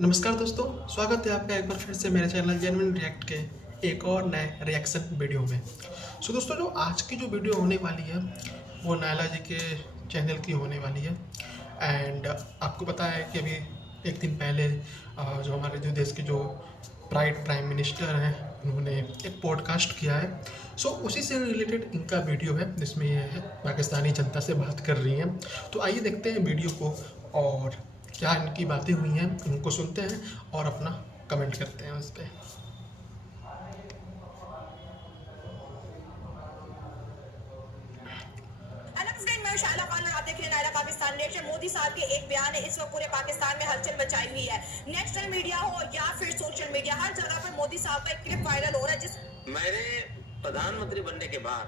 नमस्कार दोस्तों, स्वागत है आपका एक बार फिर से मेरे चैनल जेन्युइन रिएक्ट के एक और नए रिएक्शन वीडियो में। दोस्तों, जो आज की जो वीडियो होने वाली है वो नायला जी के चैनल की होने वाली है। एंड आपको पता है कि अभी एक दिन पहले जो हमारे जो देश के जो प्राइम मिनिस्टर हैं उन्होंने एक पॉडकास्ट किया है। उसी से रिलेटेड इनका वीडियो है जिसमें ये पाकिस्तानी जनता से बात कर रही हैं। तो आइए देखते हैं वीडियो को और क्या इनकी बातें हुई हैं, उनको सुनते हैं और अपना कमेंट करते हैं उस पर। आप देख रहे हैं नायरा पाकिस्तान रिएक्शन। मोदी साहब के एक बयान है, इस वक्त पूरे पाकिस्तान में हलचल मचाई हुई है। नेशनल मीडिया हो या फिर सोशल मीडिया, हर जगह पर मोदी साहब का एक क्लिप वायरल हो रहा है। जिस मेरे प्रधानमंत्री बनने के बाद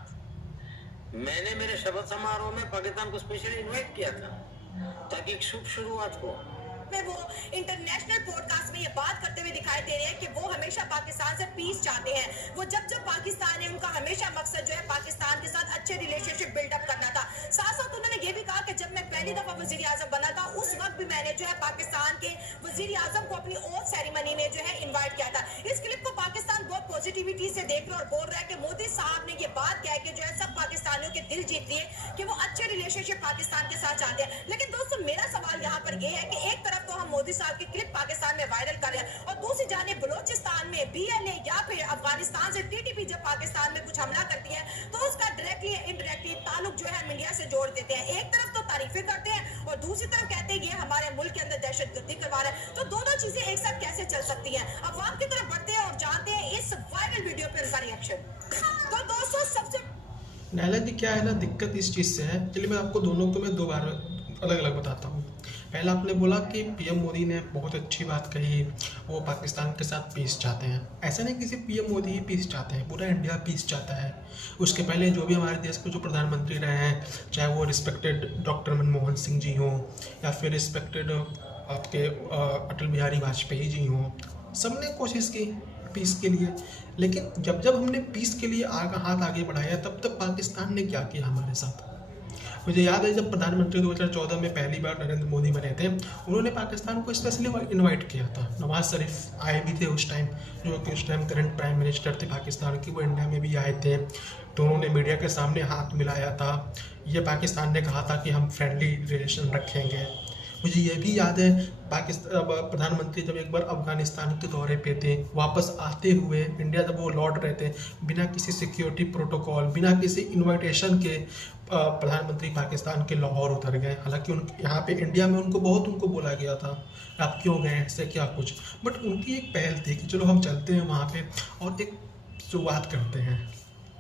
मैंने मेरे शपथ समारोह में पाकिस्तान को स्पेशली इनवाइट किया था ताकि एक शुभ शुरुआत हो। में वो इंटरनेशनल पॉडकास्ट में ये बात करते हुए दिखाई दे रहे हैं कि वो हमेशा पाकिस्तान से पीस चाहते हैं। वो जब पाकिस्तान है, उनका हमेशा मकसद जो है पाकिस्तान के साथ अच्छे रिलेशनशिप बिल्डअप करना था। साथ साथ उन्होंने ये भी कहा कि जब मैं पहली दफा वजीर आजम बना था उस वक्त भी मैंने जो है पाकिस्तान के वजीर आजम को अपनी ओथ सेरेमनी में जो है इन्वाइट किया था। इस क्लिप को पाकिस्तान बहुत पॉजिटिविटी से देख रहा है और बोल रहा है कि मोदी साहब ने ये बात कह के जो है सब पाकिस्तानियों के दिल जीत लिए कि वो अच्छे रिलेशनशिप पाकिस्तान के साथ चाहते हैं। लेकिन दोस्तों, मेरा सवाल यहाँ पर यह है कि एक तरफ तो हम मोदी साहब की क्लिप पाकिस्तान में वायरल कर रहे हैं और दूसरी जाने बलोचिस्तान में बीएलए या फिर अफगानिस्तान से टीटीपी जब पाकिस्तान में कुछ हमला करती है तो उसका डायरेक्टली इनडायरेक्टली ताल्लुक जो है हम इंडिया से जोड़ देते हैं। एक तरफ तो तारीफें करते हैं और दूसरी तरफ कहते हैं ये हमारे मुल्क के अंदर दहशतगर्दी करवा रहा है। तो दोनों चीजें एक साथ कैसे चल सकती हैं? अवाम की तरफ बढ़ते हैं और जानते हैं इस वायरल वीडियो पर इनका रिएक्शन। तो दोस्तों, सबसे नायला जी क्या है ना, दिक्कत इस चीज़ से है। चलिए मैं आपको दोनों को मैं दो बार अलग अलग बताता हूँ। पहला आपने बोला कि पीएम मोदी ने बहुत अच्छी बात कही, वो पाकिस्तान के साथ पीस चाहते हैं। ऐसा नहीं कि सिर्फ पीएम मोदी ही पीस चाहते हैं, पूरा इंडिया पीस चाहता है। उसके पहले जो भी हमारे देश के जो प्रधानमंत्री रहे हैं, चाहे वो रिस्पेक्टेड डॉक्टर मनमोहन सिंह जी हों या फिर रिस्पेक्टेड आपके अटल बिहारी वाजपेयी जी हों, सबने कोशिश की पीस के लिए। लेकिन जब हमने पीस के लिए हाथ आगे बढ़ाया तब पाकिस्तान ने क्या किया हमारे साथ। मुझे याद है जब प्रधानमंत्री 2014 में पहली बार नरेंद्र मोदी बने थे, उन्होंने पाकिस्तान को स्पेशली इनवाइट किया था। नवाज शरीफ आए भी थे उस टाइम, जो कि उस टाइम करंट प्राइम मिनिस्टर थे पाकिस्तान की, वो इंडिया में भी आए थे। तो उन्होंने मीडिया के सामने हाथ मिलाया था। ये पाकिस्तान ने कहा था कि हम फ्रेंडली रिलेशन रखेंगे। मुझे ये भी याद है पाकिस्तान प्रधानमंत्री जब एक बार अफगानिस्तान के दौरे पे थे, वापस आते हुए इंडिया जब वो लौट रहे थे, बिना किसी सिक्योरिटी प्रोटोकॉल, बिना किसी इनविटेशन के प्रधानमंत्री पाकिस्तान के लाहौर उतर गए। हालांकि उन यहाँ पे इंडिया में उनको बोला गया था आप क्यों गए, ऐसे क्या कुछ, बट उनकी एक पहल थी कि चलो हम चलते हैं वहाँ पे और एक शुरुआत करते हैं,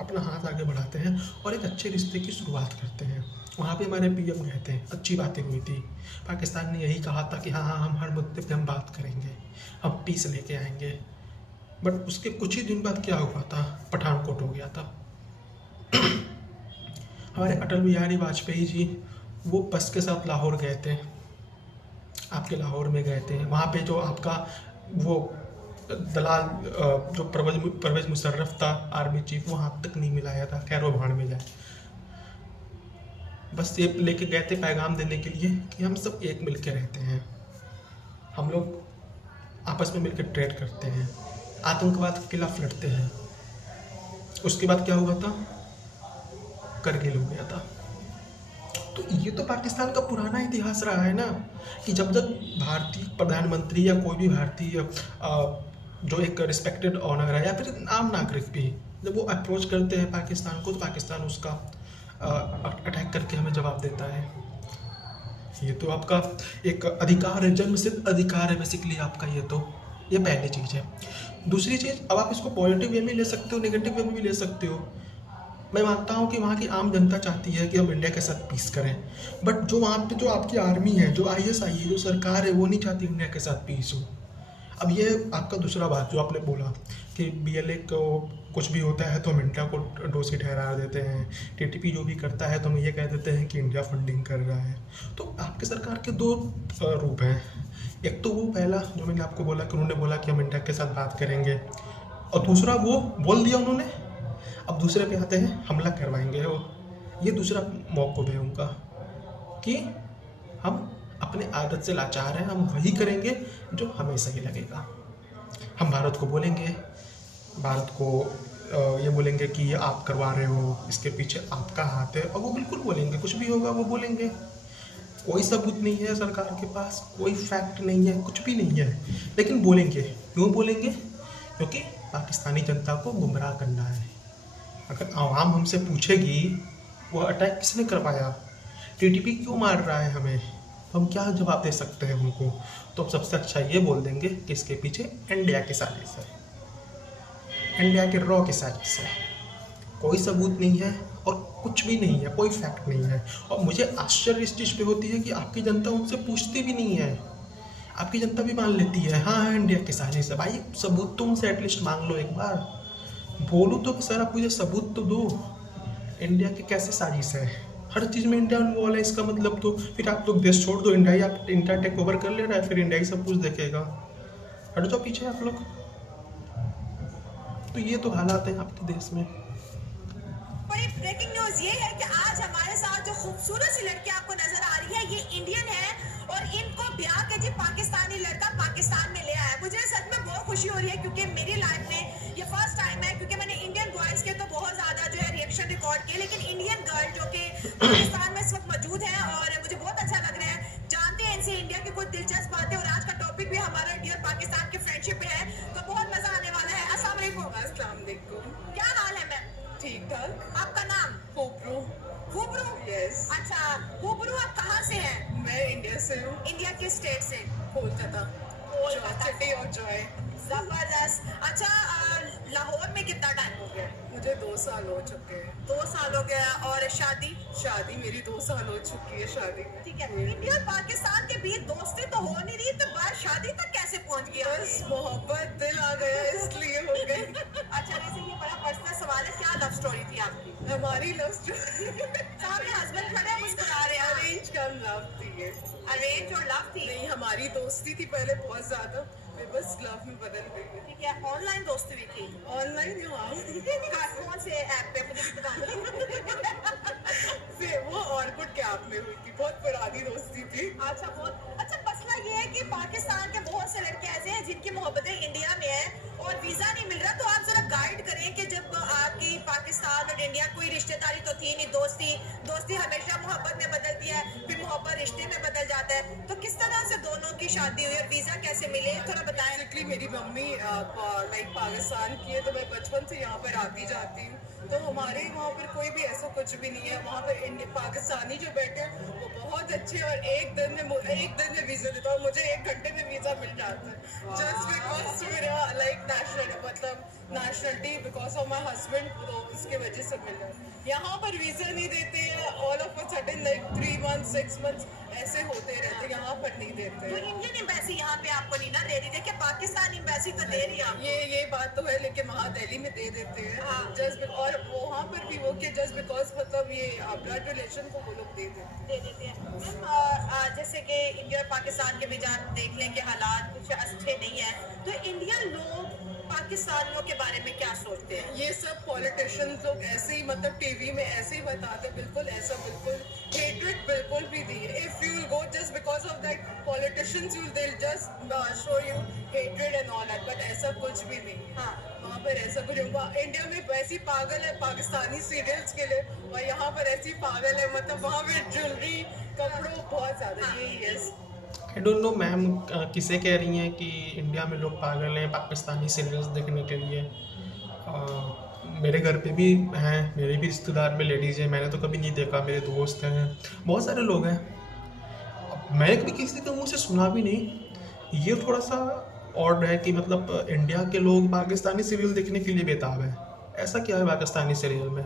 अपना हाथ आगे बढ़ाते हैं और एक अच्छे रिश्ते की शुरुआत करते हैं। वहाँ पे हमारे पीएम गए थे, अच्छी बातें हुई थी। पाकिस्तान ने यही कहा था कि हाँ हम हर मुद्दे पे हम बात करेंगे, हम पीस लेके आएंगे। बट उसके कुछ ही दिन बाद क्या हुआ था, पठानकोट हो गया था। हमारे अटल बिहारी वाजपेयी जी वो बस के साथ लाहौर गए थे, आपके लाहौर में गए थे। वहाँ पे जो आपका वो दलाल जो परवेज मुशर्रफ था, आर्मी चीफ, वो आप तक नहीं मिलाया था। खैर वो भाड़ में जाए, बस ये लेके गए थे पैगाम देने के लिए कि हम सब एक मिल के रहते हैं, हम लोग आपस में मिलकर ट्रेड करते हैं, आतंकवाद के खिलाफ लड़ते हैं। उसके बाद क्या हुआ था, करगिल हो गया था। तो ये तो पाकिस्तान का पुराना इतिहास रहा है ना, कि जब भारतीय प्रधानमंत्री या कोई भी भारतीय जो एक रिस्पेक्टेड ऑनर है या फिर आम नागरिक भी, जब वो अप्रोच करते हैं पाकिस्तान को, तो पाकिस्तान उसका अटैक करके हमें जवाब देता है। ये तो आपका एक अधिकार है, जन्मसिद्ध अधिकार है बेसिकली आपका। ये पहली चीज़ है। दूसरी चीज़, अब आप इसको पॉजिटिव वे में ले सकते हो, नेगेटिव वे में भी ले सकते हो। मैं मानता हूँ कि वहाँ की आम जनता चाहती है कि हम इंडिया के साथ पीस करें, बट जो वहाँ पे जो आपकी आर्मी है, जो आईएसआई है, जो सरकार है, वो नहीं चाहती इंडिया के साथ पीस हो। अब ये आपका दूसरा बात जो आपने बोला कि बीएलए को कुछ भी होता है तो हम इंडिया को दोषी ठहरा देते हैं, टीटीपी जो भी करता है तो हम ये कह देते हैं कि इंडिया फंडिंग कर रहा है। तो आपकी सरकार के दो रूप हैं। एक तो वो पहला जो मैंने आपको बोला कि उन्होंने बोला कि हम इंडिया के साथ बात करेंगे, और दूसरा वो बोल दिया उन्होंने, अब दूसरे पे आते हैं हमला करवाएंगे। वो ये दूसरा मौक़िफ़ है उनका कि हम अपने आदत से लाचार हैं, हम वही करेंगे जो हमें सही लगेगा। हम भारत को बोलेंगे, भारत को ये बोलेंगे कि ये आप करवा रहे हो, इसके पीछे आपका हाथ है, और वो बिल्कुल बोलेंगे, कुछ भी होगा वो बोलेंगे। कोई सबूत नहीं है सरकार के पास, कोई फैक्ट नहीं है, कुछ भी नहीं है, लेकिन बोलेंगे। क्यों बोलेंगे? क्योंकि पाकिस्तानी जनता को गुमराह करना है। अगर आवाम हमसे पूछेगी वो अटैक किसने करवाया, टीटीपी क्यों मार रहा है हमें, तो हम क्या जवाब दे सकते हैं उनको? तो सबसे अच्छा ये बोल देंगे कि इसके पीछे इंडिया की साजिश है, इंडिया के रॉ की साजिश है। कोई सबूत नहीं है और कुछ भी नहीं है, कोई फैक्ट नहीं है। और मुझे आश्चर्य इस चीज़ पे होती है कि आपकी जनता उनसे पूछती भी नहीं है, आपकी जनता भी मान लेती है हाँ इंडिया की साजिश है। भाई सबूत तो उनसे एटलीस्ट मांग लो, एक बार बोलो तो कि सर आप मुझे सबूत तो दो, इंडिया की कैसे साजिश है। हर चीज़ में इंडिया इन्वॉल्व है, इसका मतलब तो फिर आप लोग देश छोड़ दो, इंडिया ही आप इंडिया टेक ओवर कर ले रहा है, फिर इंडिया ही सब कुछ देखेगा। हट जाओ पीछे आप लोग। तो ये तो हालात हैं आपके देश में। बड़ी ब्रेकिंग न्यूज ये है कि आज हमारे साथ जो खूबसूरत सी लड़की आपको नजर आ रही है, ये इंडियन है और इनको ब्याह के जी पाकिस्तानी लड़का पाकिस्तान में ले आया। मुझे सच में बहुत खुशी हो रही है क्योंकि मेरी लाइफ में ये फर्स्ट टाइम है, क्योंकि मैंने इंडियन बॉयज के तो बहुत ज्यादा जो है रिएक्शन रिकॉर्ड किए, लेकिन इंडियन गर्ल जो कि पाकिस्तान में इस वक्त मौजूद है और मुझे बहुत अच्छा लग रहा है। जानते हैं इनसे इंडिया की कुछ दिलचस्प बातें, और आज का टॉपिक भी हमारा इंडिया और पाकिस्तान की फ्रेंडशिप पे है, तो बहुत मजा आने वाला है। अस्सलाम वालेकुम। क्या हाल है मैम? ठीक ठाक। आपका नाम? होपरू। हुबरू? यस। अच्छा हुबरू, आप कहाँ से हैं? मैं इंडिया से हूँ, इंडिया के स्टेट से? कोलकाता। कोलकाता। सिटी और जॉय। जबरदस्त। अच्छा लाहौर में कितना टाइम हो गया? मुझे 2 साल हो चुके हैं। 2 साल हो गया। और शादी? शादी मेरी 2 साल हो चुकी है शादी। ठीक है। इंडिया और पाकिस्तान के बीच दोस्ती तो हो नहीं रही, तो बात शादी तक कैसे पहुंच गया? बस मोहब्बत दिल आ गया इसलिए हो गई। अच्छा वैसे ये बड़ा पर्सनल सवाल है, क्या लव स्टोरी थी आपकी? हमारी लव स्टोरी सामने हस्बैंड खड़े हैं, मुस्कुरा रहे हैं। अरेंज कम लव थी ये। अरेंज और लव थी? नहीं, हमारी दोस्ती थी पहले बहुत ज्यादा, फिर बस लव में बदल गई। ठीक है। ऑनलाइन दोस्ती भी थी? ऑनलाइन कौन से ऐप पे, मुझे भी बता दो। फिर वो ऑर्कुट के ऐप में हुई थी, बहुत पुरानी दोस्ती थी। अच्छा बहुत अच्छा। मसला ये है कि पाकिस्तान के बहुत से लड़के ऐसे हैं जिनकी मोहब्बतें इंडिया में है और वीजा नहीं मिल रहा, तो आप जरा गाइड करें कि जब आपकी पाकिस्तान और इंडिया कोई रिश्तेदारी तो थी नहीं, दोस्ती हमेशा मोहब्बत में बदलती है, फिर मोहब्बत रिश्ते में बदल जाता है, तो किस तरह से दोनों की शादी हुई और वीजा कैसे मिले, थोड़ा बताएं। बेसिकली मेरी मम्मी लाइक पाकिस्तान की है, तो मैं बचपन से यहाँ पर आती जाती हूँ, तो हमारे वहाँ पर कोई भी ऐसा कुछ भी नहीं है। वहाँ पर पाकिस्तानी जो बैठे हैं वो बहुत अच्छे, और एक दिन में वीज़ा देता है, मुझे 1 घंटे में वीज़ा मिल जाता है, जस्ट बिकॉज मेरा like nationality because of my husband, तो उसके वजह से मिल रहा है। यहाँ पर वीज़ा नहीं देते हैं, all of a sudden like 3 months 6 months ऐसे होते रहते, यहाँ पर नहीं देते तो हैं। इंडियन एम्बेसी यहाँ पे आपको नहीं ना दे रही, देखिए पाकिस्तान एम्बेसी तो दे रही है आपको। ये बात तो है, लेकिन वहाँ दिल्ली में दे देते हैं। हाँ। और वहाँ पर भी वो कि जस्ट बिकॉज मतलब ये ब्लड रिलेशन को वो लोग दे देते हैं। मैम जैसे कि इंडिया और पाकिस्तान के बीच आप देख लें कि हालात कुछ अच्छे नहीं है, तो इंडियन लोग पाकिस्तानियों के बारे में क्या सोचते हैं? ये सब पॉलिटिशियंस लोग ऐसे ही मतलब टीवी में ऐसे ही बताते हैं, बिल्कुल ऐसा बिल्कुल हेट्रेड बिल्कुल भी नहीं है। If you will go just because of that politicians you will just show you hatred and all that, but ऐसा कुछ भी नहीं है। हाँ। वहाँ पर ऐसा कुछ इंडिया में वैसी पागल है पाकिस्तानी सीरियल्स के लिए, और यहाँ पर ऐसी पागल है मतलब वहाँ पे ज्वेलरी कपड़ों बहुत ज़्यादा। यही है। आई डोंट नो मैम किसे कह रही हैं कि इंडिया में लोग पागल हैं पाकिस्तानी सीरियल्स देखने के लिए। मेरे घर पे भी हैं, मेरे भी रिश्तेदार में लेडीज़ हैं, मैंने तो कभी नहीं देखा, मेरे दोस्त हैं, बहुत सारे लोग हैं। मैंने कभी किसी के मुंह से सुना भी नहीं। ये थोड़ा सा ऑड है कि मतलब इंडिया के लोग पाकिस्तानी सीरियल देखने के लिए बेताब है। ऐसा क्या है पाकिस्तानी सीरियल में?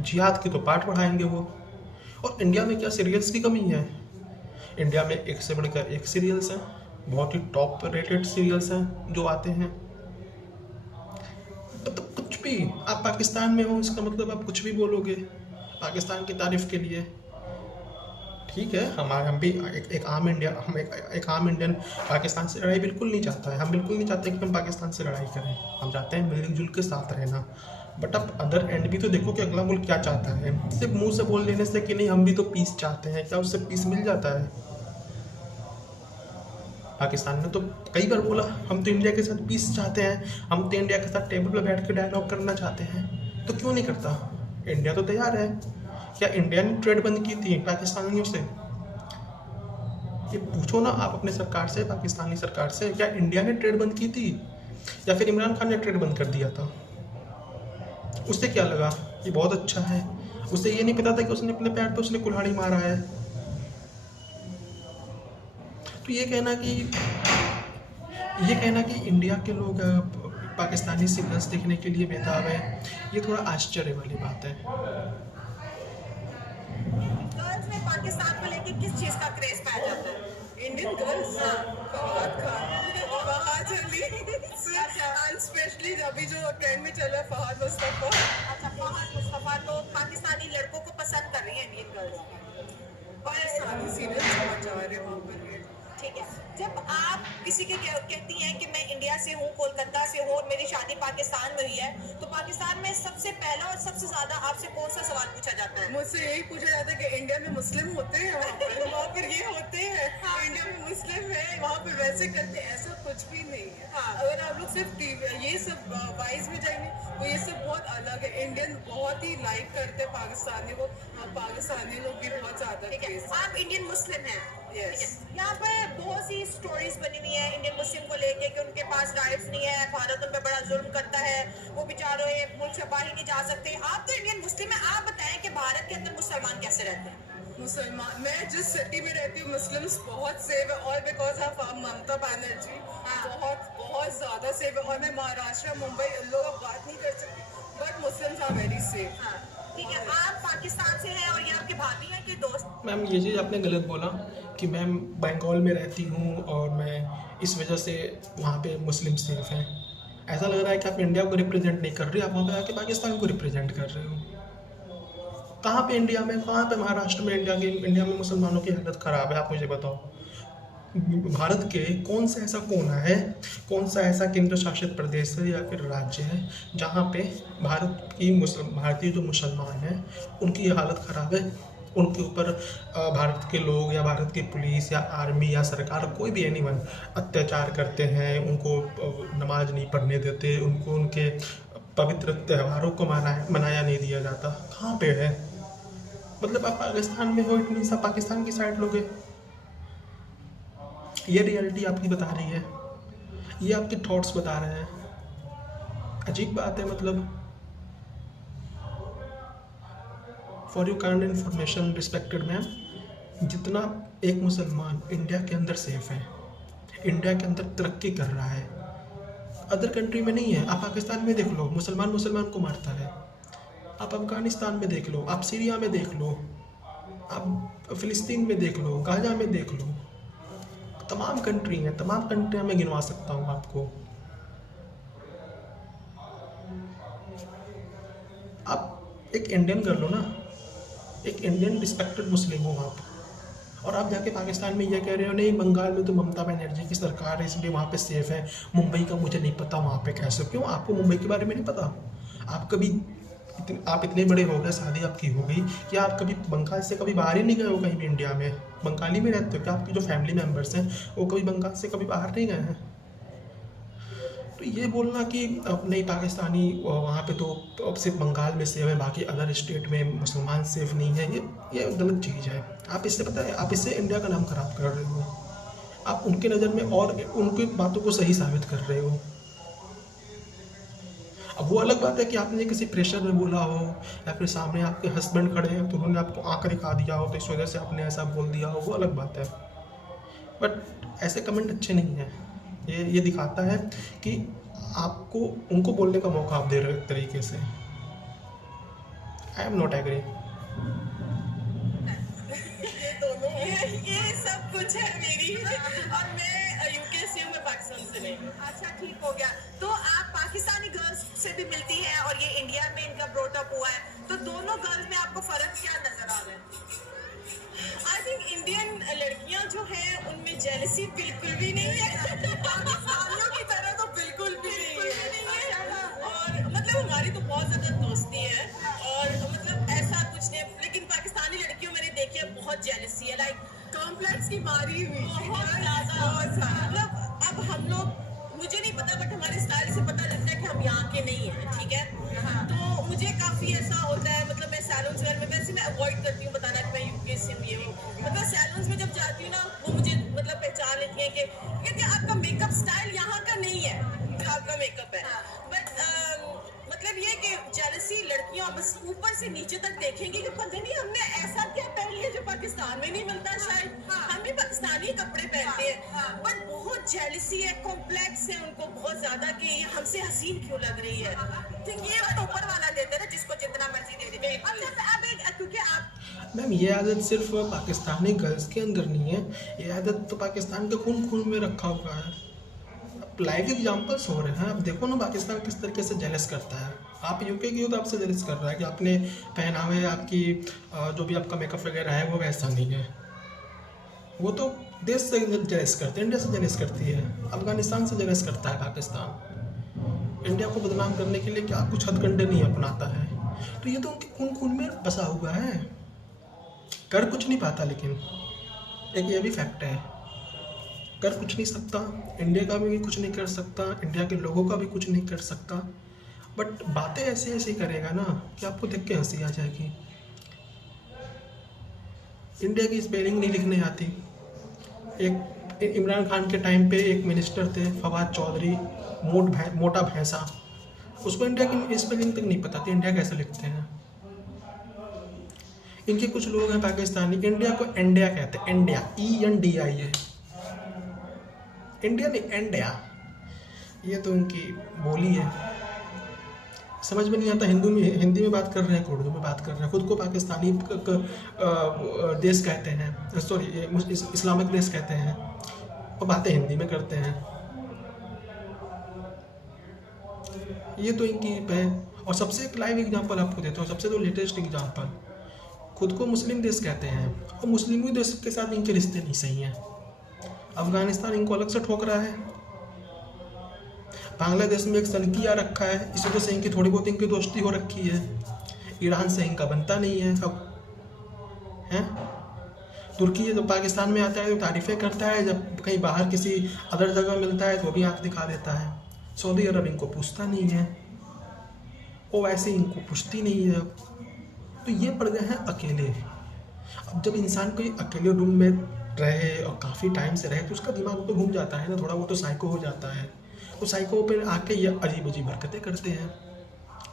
जिहाद की तो पाठ पढ़ाएंगे वो, और इंडिया में क्या सीरियल्स की कमी है? इंडिया में एक से बढ़कर एक सीरियल्स हैं, बहुत ही टॉप रेटेड सीरियल्स हैं जो आते हैं। मतलब कुछ भी आप पाकिस्तान में हो इसका मतलब आप कुछ भी बोलोगे पाकिस्तान की तारीफ के लिए। ठीक है, हम भी एक आम इंडियन पाकिस्तान से लड़ाई बिल्कुल नहीं चाहता है। हम बिल्कुल नहीं चाहते कि हम पाकिस्तान से लड़ाई करें, हम चाहते हैं मिलजुल के साथ रहना। बट अब अदर एंड भी तो देखो कि अगला मुल्क क्या चाहता है। सिर्फ मुंह से बोल देने से कि नहीं हम भी तो पीस चाहते हैं, क्या उससे पीस मिल जाता है? पाकिस्तान ने तो कई बार बोला हम तो इंडिया के साथ पीस चाहते हैं, हम तो इंडिया के साथ टेबल पर बैठ के डायलॉग करना चाहते हैं, तो क्यों नहीं करता? इंडिया तो तैयार है। क्या इंडिया ने ट्रेड बंद की थी पाकिस्तानियों से? ये पूछो ना आप अपने सरकार से, पाकिस्तानी सरकार से, क्या इंडिया ने ट्रेड बंद की थी या फिर इमरान खान ने ट्रेड बंद कर दिया था? उससे क्या लगा? ये बहुत अच्छा है। उससे ये नहीं पता था कि उसने अपने पैर पे उसने कुल्हाड़ी मारा है। तो ये कहना कि इंडिया के लोग पाकिस्तानी सिग्नल्स देखने के लिए बेताब है, ये थोड़ा आश्चर्य वाली बात है। गर्ल्स में पाकिस्तान को लेकर किस चीज का क्रेज पाया जाता है? Indian girls Fawad Khan, Fawad Ali, and specially अभी जो ट्रेंड में चल रहा है फहाद मुस्तफा। अच्छा, फहद मुस्तफा तो पाकिस्तानी लड़कों को पसंद कर रही है इंडियन गर्ल्स। पाकिस्तानी सीरियल समझ जा रहे हैं वहाँ पर ये। ठीक है, जब आप किसी के कहती हैं कि मैं इंडिया से हूँ, कोलकाता से हूँ और मेरी शादी पाकिस्तान में हुई है, तो पाकिस्तान में सबसे पहला और सबसे ज्यादा आपसे कौन सा सवाल पूछा जाता है? मुझसे यही पूछा जाता है कि इंडिया में मुस्लिम होते हैं, वहाँ पर ये होते हैं, इंडिया में मुस्लिम है, वहाँ पर वैसे करते हैं, ऐसा कुछ भी नहीं है। अगर आप लोग सिर्फ ये सब वाइज में जाएंगे तो ये सब बहुत अलग है। इंडियन बहुत ही लाइक करते हैं पाकिस्तानी को, पाकिस्तानी लोग भी बहुत ज्यादा। ठीक है, आप इंडियन मुस्लिम हैं। Yes. यहाँ पर बहुत सी स्टोरीज बनी हुई है इंडियन मुस्लिम को लेके कि उनके पास राइट्स नहीं है, भारत उन पे बड़ा जुल्म करता है, वो बेचारे मुल्क से बाहर नहीं जा सकते। आप तो इंडियन मुस्लिम है, आप बताएं कि भारत के अंदर मुसलमान कैसे रहते हैं? मुसलमान, मैं जिस सिटी में रहती हूँ मुस्लिम्स बहुत सेव है, और बिकॉज ऑफ ममता बनर्जी बहुत बहुत ज्यादा सेव है। और मैं महाराष्ट्र, मुंबई, इन लोगों बात नहीं कर सकती, but Muslims are very safe. ठीक है, आप पाकिस्तान से हैं और ये आपके भाभी हैं कि दोस्त? मैम ये चीज़ आपने गलत बोला कि मैम बंगाल में रहती हूँ और मैं इस वजह से वहाँ पे मुस्लिम सेफ हैं। ऐसा लग रहा है कि आप इंडिया को रिप्रेजेंट नहीं कर रहे, आप वहाँ पे आके पाकिस्तान को रिप्रेजेंट कर रहे हो। कहाँ पे इंडिया में, कहाँ पे महाराष्ट्र में इंडिया में मुसलमानों की हालत ख़राब है? आप मुझे बताओ। भारत के कौन सा ऐसा कोना है, कौन सा ऐसा केंद्र शासित प्रदेश है या फिर राज्य है जहाँ पे भारतीय जो मुसलमान हैं उनकी ये हालत ख़राब है? उनके ऊपर भारत के लोग या भारत की पुलिस या आर्मी या सरकार कोई भी एनीवन अत्याचार करते हैं, उनको नमाज नहीं पढ़ने देते, उनको उनके पवित्र त्योहारों को मनाया नहीं दिया जाता। कहाँ पे है? मतलब आप पाकिस्तान में हो, इतनी सा पाकिस्तान की साइड लोगे, ये रियलिटी आपकी बता रही है, ये आपके थॉट्स बता रहे हैं। अजीब बात है। मतलब for you kind information respected ma'am, जितना एक मुसलमान इंडिया के अंदर सेफ है, इंडिया के अंदर तरक्की कर रहा है, अदर कंट्री में नहीं है। आप पाकिस्तान में देख लो, मुसलमान को मारता है। आप अफगानिस्तान में देख लो, आप सीरिया में देख लो, आप फ़िलिस्तीन में देख लो, गाजा में देख लो, तमाम कंट्री हैं, तमाम कंट्रियाँ में गिनवा सकता हूँ आपको। आप एक इंडियन कर लो ना, एक इंडियन रिस्पेक्टेड मुस्लिम हो आप, और आप जाके पाकिस्तान में ये कह रहे हो नहीं बंगाल में तो ममता बनर्जी की सरकार है इसलिए वहाँ पे सेफ है, मुंबई का मुझे नहीं पता वहाँ पे कैसे। क्यों आपको मुंबई के बारे में नहीं पता? आप इतने बड़े हो गए, शादी आपकी हो गई, कि आप कभी बंगाल से कभी बाहर ही नहीं गए हो कहीं भी इंडिया में? बंगाली में रहते हो क्या? आपके जो फैमिली मेम्बर्स हैं वो कभी बंगाल से कभी बाहर नहीं गए हैं? तो ये बोलना कि नहीं पाकिस्तानी वहाँ पे तो सिर्फ बंगाल में सेफ है, बाकी अदर स्टेट में मुसलमान सेफ नहीं है, ये गलत चीज़ है। आप इससे पता है, आप इससे इंडिया का नाम खराब कर रहे हो, आप उनके नज़र में और उनकी बातों को सही साबित कर रहे हो। अब वो अलग बात है कि आपने किसी प्रेशर में बोला हो या फिर सामने आपके हस्बैंड खड़े हैं तो उन्होंने आपको आंख दिखा दिया हो तो इस वजह से आपने ऐसा बोल दिया हो, वो अलग बात है। बट ऐसे कमेंट अच्छे नहीं हैं। ये दिखाता है कि आपको उनको बोलने का मौका आप दे रहे हो एक तरीके से। I am not agree. ये सब कुछ है मेरी, और मैं यूके से हूँ, मैं पाकिस्तान से नहीं हूँ। अच्छा, ठीक हो गया। तो आप पाकिस्तानी गर्ल्स से भी मिलती हैं और ये इंडिया में इनका ब्रोटअप हुआ है, तो दोनों गर्ल्स में आपको फर्क क्या नजर आ रहा है? आई थिंक इंडियन लड़कियां जो हैं उनमें जेलसी बिल्कुल भी नहीं है, पाकिस्तानियों की तरह तो बिल्कुल भी नहीं है। और मतलब हमारी तो बहुत ज्यादा दोस्ती है और मतलब ऐसा कुछ नहीं, लेकिन पाकिस्तानी लड़कियों मैंने देखी है बहुत जेलसी है, लाइक कॉम्प्लेक्स की मारी हुई बहुत ज्यादा। कहते हैं आपका मेकअप स्टाइल यहाँ का नहीं है, आपका मेकअप है। बट मतलब ये कि जेलसी लड़कियां बस ऊपर से नीचे तक देखेंगी कि पता नहीं हमने ऐसा क्या पहन लिया जो पाकिस्तान में नहीं मिलता शायद। हम भी पाकिस्तानी कपड़े पहनते हैं, बट बहुत जेलसी है, कॉम्प्लेक्स है उनको बहुत ज्यादा कि ये हमसे हसीन क्यों लग रही है। तो ये बात ऊपर वाला देते ना, जिसको जितना मर्जी दे दे। अच्छा अब क्योंकि आप मैम ये आदत सिर्फ पाकिस्तानी गर्ल्स के अंदर नहीं है, ये आदत तो पाकिस्तान के खून खून में रखा हुआ है। अब लाइव एग्जांपल्स हो रहे हैं, अब देखो ना पाकिस्तान किस तरीके से जेलस करता है। आप यूके की हो तो आपसे जेलस कर रहा है कि आपने पहनावे, आपकी जो भी आपका मेकअप वगैरह है वो वैसा नहीं है। वो तो देश से जेलस करते हैं, इंडिया से जेलस करती है, अफगानिस्तान से जेलस करता है पाकिस्तान। इंडिया को बदनाम करने के लिए क्या कुछ हथकंडे नहीं अपनाता है। तो ये तो उनके खून खून में बसा हुआ है, कर कुछ नहीं पाता। लेकिन एक ये भी फैक्ट है, कर कुछ नहीं सकता, इंडिया का भी कुछ नहीं कर सकता, इंडिया के लोगों का भी कुछ नहीं कर सकता। बट बातें ऐसे ऐसे करेगा ना कि आपको देख के हंसी आ जाएगी। इंडिया की स्पेलिंग नहीं लिखने आती। एक इमरान खान के टाइम पे एक मिनिस्टर थे फवाद चौधरी, मोटा भैंसा, उसको इंडिया की स्पेलिंग तक नहीं पता थी, इंडिया कैसे लिखते हैं। इनके कुछ लोग हैं पाकिस्तानी, इंडिया को इंडिया कहते हैं, इंडिया ENDIA है, इंडिया नहीं इंडिया। ये तो उनकी बोली है, समझ में नहीं आता। हिंदी में बात कर रहे हैं, उर्दू में बात कर रहे हैं, खुद को पाकिस्तानी देश कहते हैं, सॉरी इस्लामिक देश कहते हैं, और बातें हिंदी में करते हैं। ये तो इनकी है। और सबसे एक लाइव एग्जांपल आपको देता हूँ, सबसे तो लेटेस्ट एग्जांपल, खुद को मुस्लिम देश कहते हैं और मुस्लिमी देश के साथ इनके रिश्ते नहीं सही हैं। अफगानिस्तान इनको अलग से ठोक रहा है, बांग्लादेश में एक सनकी आ रखा है, इसी वजह से इनकी थोड़ी बहुत इनकी दोस्ती हो रखी है। ईरान से इनका बनता नहीं है अब, हैं। तुर्की जब पाकिस्तान में आता है तो तारीफ़ें करता है, जब कहीं बाहर किसी अदर जगह मिलता है तो वो भी आँख दिखा देता है। सऊदी अरब इनको पूछता नहीं है, वो वैसे इनको पूछती नहीं है। तो ये पड़ गए हैं अकेले। अब जब इंसान कोई अकेले रूम में रहे और काफ़ी टाइम से रहे तो उसका दिमाग तो घूम जाता है ना, थोड़ा वो तो साइको हो जाता है। तो साइको पे आके ये अजीब अजीब हरकतें करते हैं।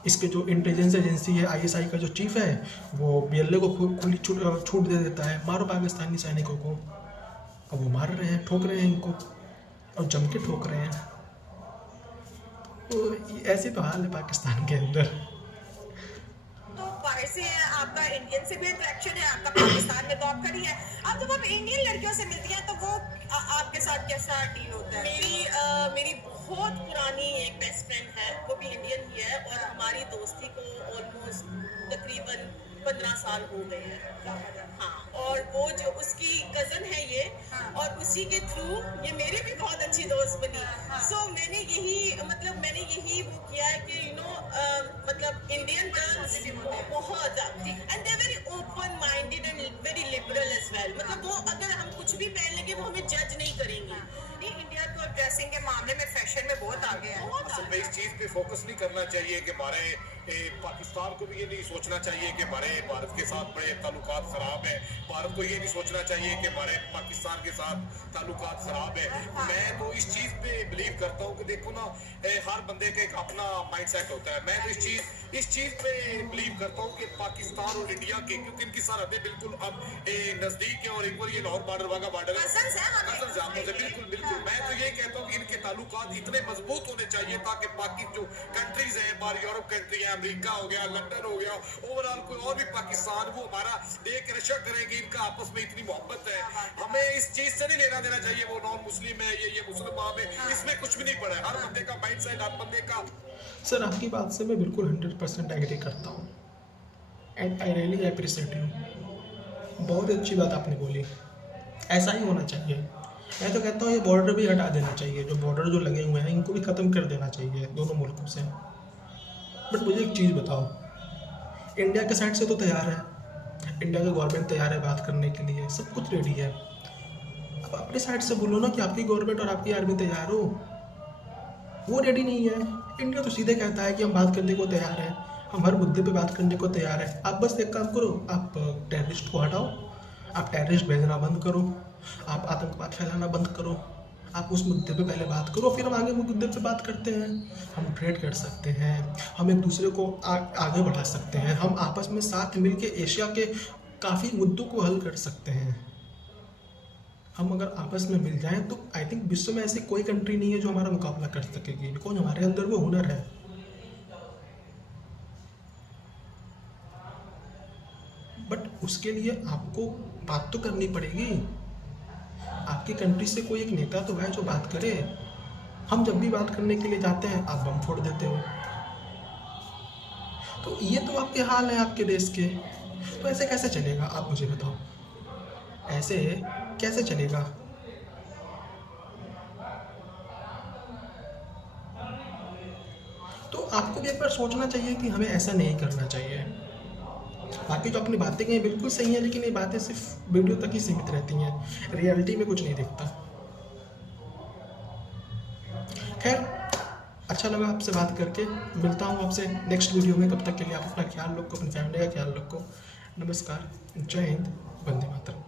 इसके जो इंटेलिजेंस एजेंसी है ISI का जो चीफ है वो BLA को खुली छूट दे देता है, मारो पाकिस्तानी सैनिकों को। अब वो मार रहे हैं, ठोक रहे हैं इनको, और जम के ठोक रहे हैं। तो ऐसी तो हाल है पाकिस्तान के अंदर। तो बाहर से है, आपका इंडियन से भी अट्रैक्शन है, आपका पाकिस्तान में तो आप खड़ी है। अब जब आप इंडियन लड़कियों से मिलती हैं तो वो आपके साथ कैसा डील होता है? मेरी बहुत पुरानी एक बेस्ट फ्रेंड है, वो भी इंडियन ही है, और हमारी दोस्ती को ऑलमोस्ट तकरीबन 15 साल हो गए हैं। हाँ, और वो जो उसकी कज़न है ये, और उसी के थ्रू ये मेरी भी बहुत अच्छी दोस्त बनी। सो मैंने यही वो किया है कि मतलब इंडियन गर्ल्स बहुत, and they very open minded and very liberal as well. मतलब वो अगर हम कुछ भी पहन लेंगे वो हमें जज नहीं करेंगी। इंडिया तो ड्रेसिंग के मामले में फैशन में बहुत आगे है। असल में इस चीज़ पे फोकस नहीं करना चाहिए कि हमारे पाकिस्तान को भी ये नहीं सोचना चाहिए कि हमारे भारत के साथ बड़े ताल्लुकात ख़राब हैं। भारत को ये नहीं सोचना चाहिए कि हमारे पाकिस्तान के साथ ताल्लुकात ख़राब है। मैं तो इस चीज़ पे बिलीव करता हूँ कि देखो ना, हर बंदे का एक अपना माइंड सेट होता है। मैं तो इस चीज़ पे बिलीव करता हूँ कि पाकिस्तान और इंडिया के, क्योंकि इनकी सरहदें बिल्कुल अब नज़दीक है, और एक बार ये लाहौर बॉर्डर वाघा बॉर्डर है, बिल्कुल। मैं तो ये कहता हूँ कि इनके ताल्लुकात इतने मजबूत होने चाहिए ताकि बाकी जो कंट्रीज हैं, बाहर यूरोप कंट्री है, अमेरिका हो गया, लंदन हो गया, ओवरऑल कोई और भी पाकिस्तान, वो हमारा देख रशा करे कि इनका आपस में इतनी मोहब्बत है। हमें इस चीज से नहीं लेना देना चाहिए वो नॉन मुस्लिम है, ये मुसलमान है, इसमें कुछ भी नहीं पड़ा है। हर बंदे का माइंड सेट, हर बंदे का। सर आपकी बात से मैं बिल्कुल 100% एग्री करता हूँ, and I really appreciate you. बहुत अच्छी बात आपने बोली, ऐसा ही होना चाहिए। मैं तो कहता हूँ ये बॉर्डर भी हटा देना चाहिए, जो बॉर्डर जो लगे हुए हैं इनको भी ख़त्म कर देना चाहिए दोनों मुल्कों से। बट मुझे एक चीज़ बताओ, इंडिया के साइड से तो तैयार है, इंडिया का गवर्नमेंट तैयार है बात करने के लिए, सब कुछ रेडी है। अब अपने साइड से बोलो ना कि आपकी गवर्नमेंट और आपकी आर्मी तैयार हो, वो रेडी नहीं है। इंडिया तो सीधे कहता है कि हम बात करने को तैयार है, हम हर मुद्दे पे बात करने को तैयार है। आप बस एक काम करो, आप टेररिस्ट को हटाओ, आप टेररिस्ट भेजना बंद करो, आप आतंकवाद फैलाना बंद करो, आप उस मुद्दे पे पहले बात करो, फिर हम आगे मुद्दे पे बात करते हैं। हम ट्रेड कर सकते हैं, हम एक दूसरे को आगे बढ़ा सकते हैं, हम आपस में साथ मिल के एशिया के काफ़ी मुद्दों को हल कर सकते हैं। हम अगर आपस में मिल जाएं तो आई थिंक विश्व में ऐसी कोई कंट्री नहीं है जो हमारा मुकाबला कर सकेगी, बिकॉज हमारे अंदर वो हुनर है। बट उसके लिए आपको बात तो करनी पड़ेगी। आपकी कंट्री से कोई एक नेता तो है जो बात करे। हम जब भी बात करने के लिए जाते हैं आप बम फोड़ देते हो। तो ये तो आपके हाल है आपके देश के। तो ऐसे कैसे चलेगा, आप मुझे बताओ, ऐसे कैसे चलेगा? तो आपको भी एक बार सोचना चाहिए कि हमें ऐसा नहीं करना चाहिए। बाकी जो अपनी बातें कहीं बिल्कुल सही है, लेकिन ये बातें सिर्फ वीडियो तक ही सीमित रहती हैं, रियलिटी में कुछ नहीं दिखता। खैर, अच्छा लगा आपसे बात करके। मिलता हूँ आपसे नेक्स्ट वीडियो में। तब तक के लिए आप अपना ख्याल रखो, अपनी फैमिली का ख्याल रखो। नमस्कार, जय हिंद, वंदे मातरम।